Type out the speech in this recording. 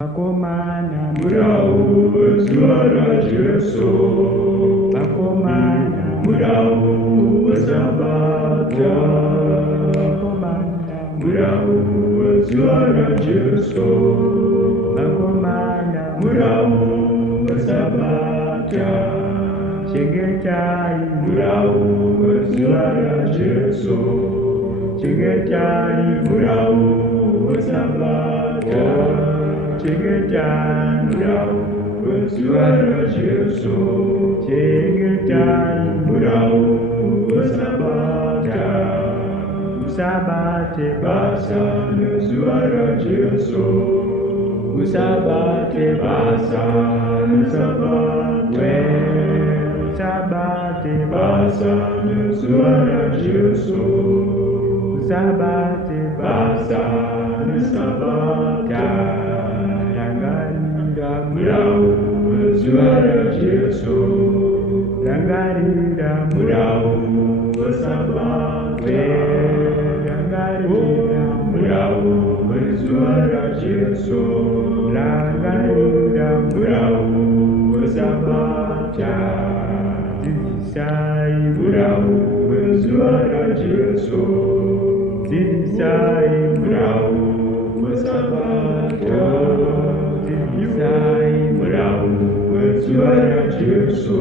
Pakomana Murau suara Jesu. Pakomana Murau sabata. Pakomana Murau suara Jesu. Pakomana Murau sabata. Chigetai Murau suara Jesu. Chigetai Murau sabata. Chigetai Murau suara Jesu. Chigetai Murau sabata. Sabate Basa suara Jesu. Sabate Basa sabata. Sabate Basa suara Jesu. Sabate Basa sabata. Rangarira Murau suara Jesu. Rangarira Murau sabata. Rangarira Murau suara Jesu. Rangarira Murau sabata. Sai Murau suara Jesu. Sai Murau sabata. Sai Murau suara Jesu.